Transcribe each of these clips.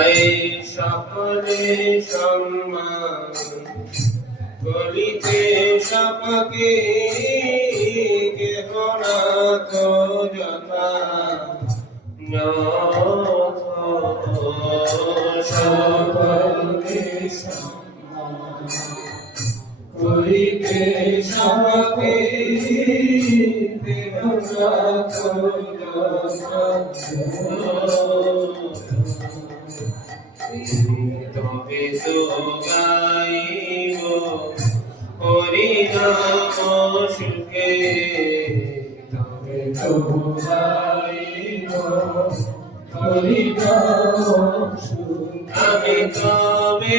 এই সকলে সম্মান কলিতে সপকে কেহ না তো যথা সকলে কলিতে সপকে কেহ না তবে তো হরিনাম সুখে তবে তো হরিনাম সুখে আমি তবে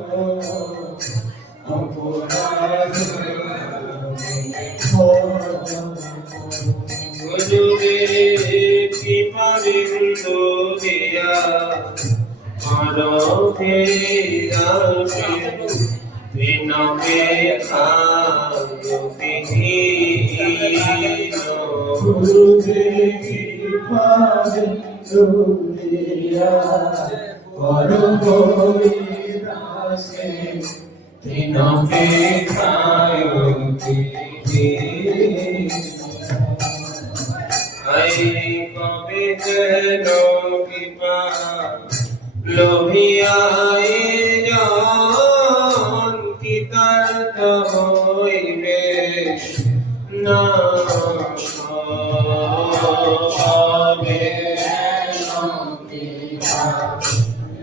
দাসে বিনবে খায়তিহীন আই কবে যেন লোভিয়াই জন কৃতার্থ হইবে না হবে।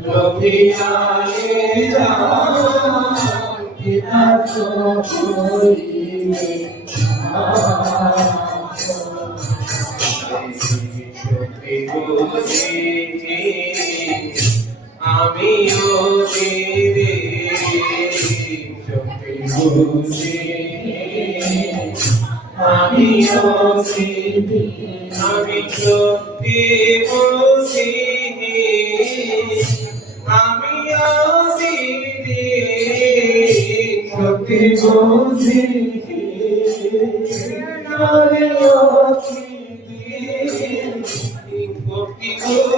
লোভিয়াই জন কৃতার্থ হইবে না সত্যি বুঝি আমিও দিদি আমি সত্যি বুঝি আমিও দিদি সত্যি বুঝি আমিও দিদি ভক্তি বুঝি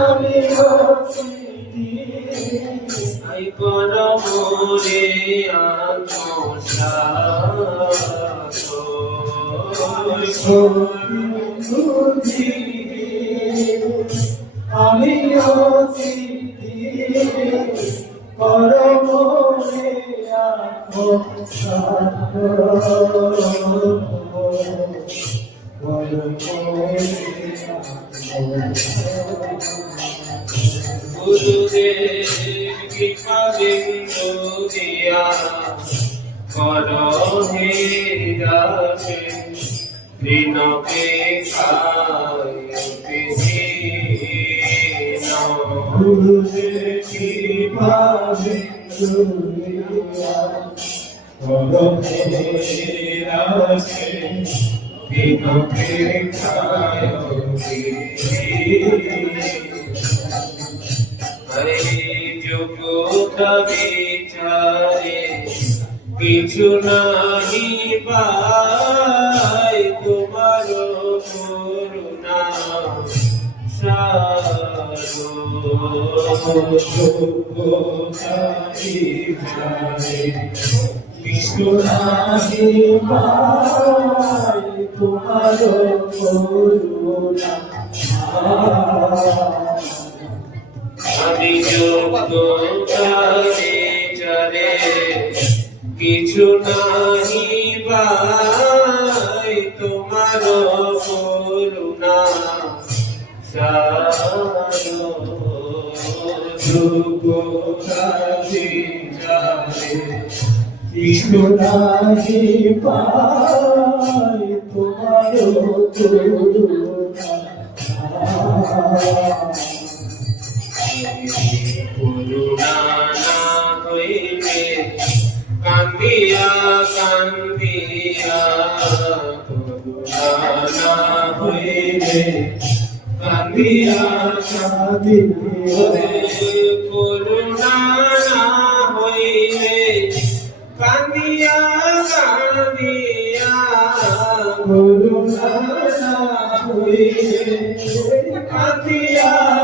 আমি আই পরমরে আত্মসা বিন্দু দিয়া কর হে দাসে বিনতে খায় হরে যোগ্যতা বিচারে কিছু নাহি পাই তোমার করুণা। বিশ্বনাথি পাই তোমার করুণা আমি যোগ্যতা বিচারে কিছু নাহি পাই তোমার করুণা। বিশ্বনাথি পাই তোমার করুণা। করুণা না হইলে কান্দিয়া কান্দিয়া করুণা না হইলে কান্দিয়া ওরে করুণা না হইলে কান্দিয়া কান্দিয়া কান্দিয়া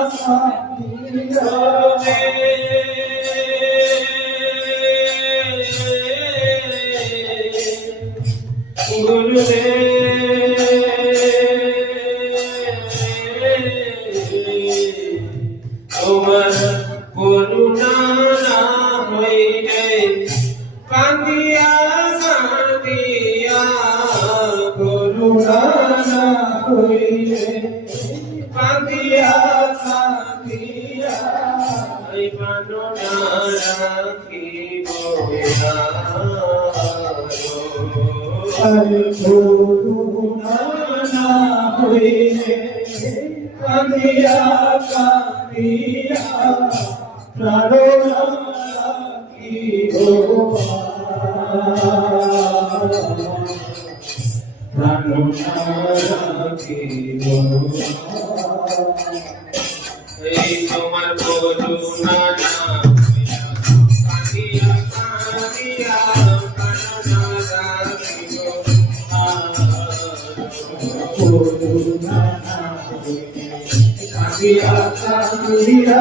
করুণা হইলে কান্দিয়া কান্দিয়া এই পাননা রাখিব আরে করুণা না হইলে কান্দিয়া কান্দিয়া প্রাণনা প্রাণনা কি এই তোমার করুণা না কান্দিয়া কান্দিয়া